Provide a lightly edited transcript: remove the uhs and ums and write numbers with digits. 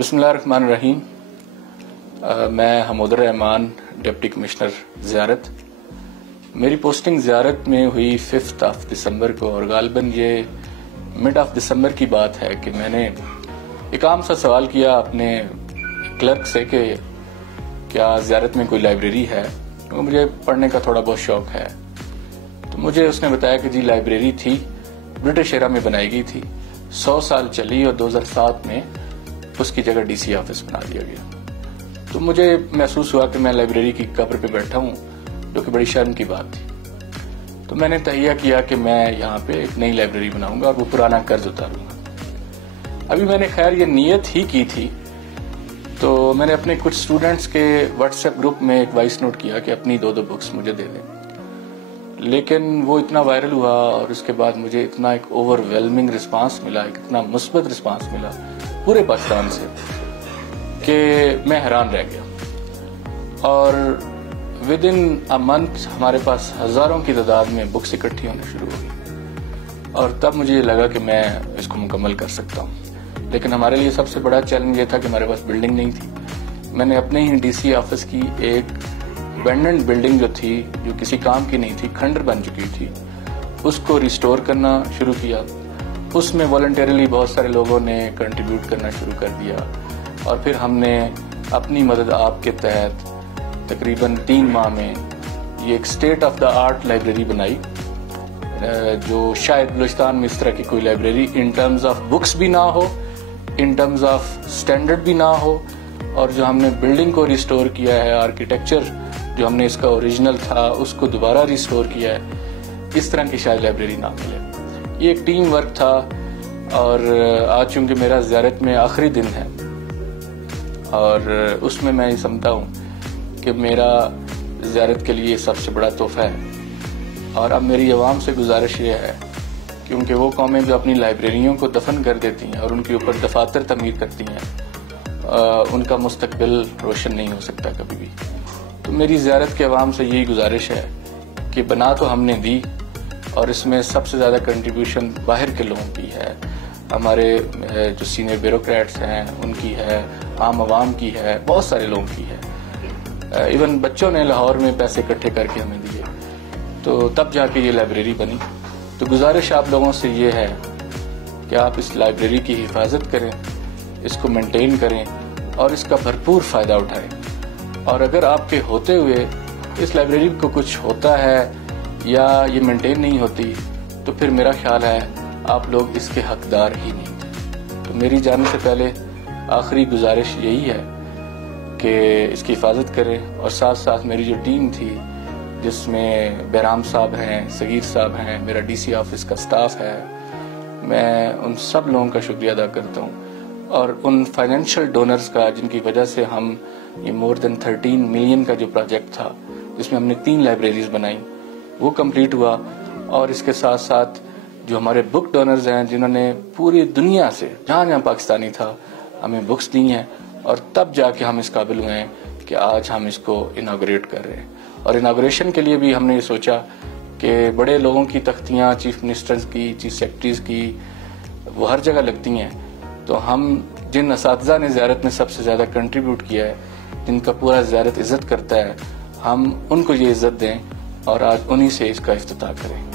बिस्मिल्लाहिर्रहमानिर्रहीम। मैं Hamood Rahman, deputy commissioner ज़ियारत। मेरी पोस्टिंग ज़ियारत में हुई 5 दिसंबर को, और गालिबन ये मिड ऑफ दिसंबर की बात है कि मैंने एक आम सा सवाल किया अपने क्लर्क से कि क्या ज़ियारत में कोई लाइब्रेरी है, क्योंकि मुझे पढ़ने का थोड़ा बहुत शौक है। तो मुझे उसने बताया कि जी लाइब्रेरी थी, ब्रिटिश एरा में बनाई गई थी, 100 साल चली और 2007 में उसकी जगह डीसी ऑफिस बना दिया गया। तो मुझे महसूस हुआ कि मैं लाइब्रेरी की कब्र पे बैठा हूँ, जो कि बड़ी शर्म की बात थी। तो मैंने तहिया किया कि मैं यहाँ पे एक नई लाइब्रेरी बनाऊंगा और वो पुराना कर्ज उतारूंगा। अभी मैंने खैर ये नियत ही की थी, तो मैंने अपने कुछ स्टूडेंट्स के व्हाट्सएप ग्रुप में एक वॉइस नोट किया कि अपनी 2 बुक्स मुझे दे दें। लेकिन वो इतना वायरल हुआ और उसके बाद मुझे इतना एक ओवरवेलमिंग रिस्पांस मिला, एक इतना मुस्बत रिस्पांस मिला पूरे पाकिस्तान से कि मैं हैरान रह गया। और विद इन अ मंथ हमारे पास हजारों की तादाद में बुक्स इकट्ठी होने शुरू हो गई, और तब मुझे लगा कि मैं इसको मुकम्मल कर सकता हूँ। लेकिन हमारे लिए सबसे बड़ा चैलेंज ये था कि हमारे पास बिल्डिंग नहीं थी। मैंने अपने ही डीसी ऑफिस की एक अबैंडन्ड बिल्डिंग जो थी, जो किसी काम की नहीं थी, खंडर बन चुकी थी, उसको रिस्टोर करना शुरू किया। उसमें वॉलंटरीली बहुत सारे लोगों ने कंट्रीब्यूट करना शुरू कर दिया, और फिर हमने अपनी मदद आपके तहत तकरीबन 3 माह में ये एक state of the art library बनाई, जो शायद बलूचिस्तान में इस तरह की कोई library in terms of books भी ना हो, इन टर्म्स ऑफ स्टैंडर्ड भी ना हो, और जो हमने बिल्डिंग को रिस्टोर किया है, आर्किटेक्चर जो हमने इसका ओरिजिनल था उसको दोबारा रिस्टोर किया है, इस तरह की शायद लाइब्रेरी ना मिले। ये एक टीम वर्क था, और आज चूंकि मेरा ज़ियारत में आखिरी दिन है, और उसमें मैं ये समझता हूँ कि मेरा ज़ियारत के लिए सबसे बड़ा तोहफा है। और अब मेरी आवाम से गुजारिश ये है, क्योंकि वो कौमें जो अपनी लाइब्रेरियों को दफन कर देती हैं और उनके ऊपर दफातर तमीर करती हैं, उनका मुस्तकबिल रोशन नहीं हो सकता कभी भी। तो मेरी ज़ियारत के अवाम से यही गुजारिश है कि बना तो हमने दी, और इसमें सबसे ज़्यादा कंट्रीब्यूशन बाहर के लोगों की है, हमारे जो सीनियर ब्यूरोक्रेट्स हैं उनकी है, आम आवाम की है, बहुत सारे लोगों की है। इवन बच्चों ने लाहौर में पैसे इकट्ठे करके हमें दिए, तो तब जाके ये लाइब्रेरी बनी। तो गुजारिश आप लोगों से ये है कि आप इस लाइब्रेरी की हिफाजत करें, इसको मेंटेन करें और इसका भरपूर फ़ायदा उठाएं। और अगर आपके होते हुए इस लाइब्रेरी को कुछ होता है या ये मेंटेन नहीं होती, तो फिर मेरा ख्याल है आप लोग इसके हकदार ही नहीं थे। तो मेरी जाने से पहले आखिरी गुजारिश यही है कि इसकी हिफाजत करें, और साथ साथ मेरी जो टीम थी, जिसमें बहराम साहब हैं, सगीर साहब हैं, मेरा डीसी ऑफिस का स्टाफ है, मैं उन सब लोगों का शुक्रिया अदा करता हूँ, और उन फाइनेंशियल डोनर्स का जिनकी वजह से हम ये मोर देन 13 मिलियन का जो प्रोजेक्ट था, जिसमें हमने 3 लाइब्रेरीज बनाई, वो कंप्लीट हुआ। और इसके साथ साथ जो हमारे बुक डोनर्स हैं, जिन्होंने पूरी दुनिया से जहाँ जहाँ पाकिस्तानी था हमें बुक्स दी हैं, और तब जाके हम इस काबिल हुए हैं कि आज हम इसको इनाग्रेट कर रहे हैं। और इनाग्रेशन के लिए भी हमने ये सोचा कि बड़े लोगों की तख्तियाँ, चीफ मिनिस्टर्स की, चीफ सेक्रेटरीज की, वो हर जगह लगती हैं। तो हम जिन असातिज़ा ने ज़ियारत में सबसे ज़्यादा कंट्रीब्यूट किया है, जिनका पूरा ज़ियारत इज़्ज़त करता है, हम उनको ये इज़्ज़त दें और आज उन्हीं से इसका इफ्तिताह करें।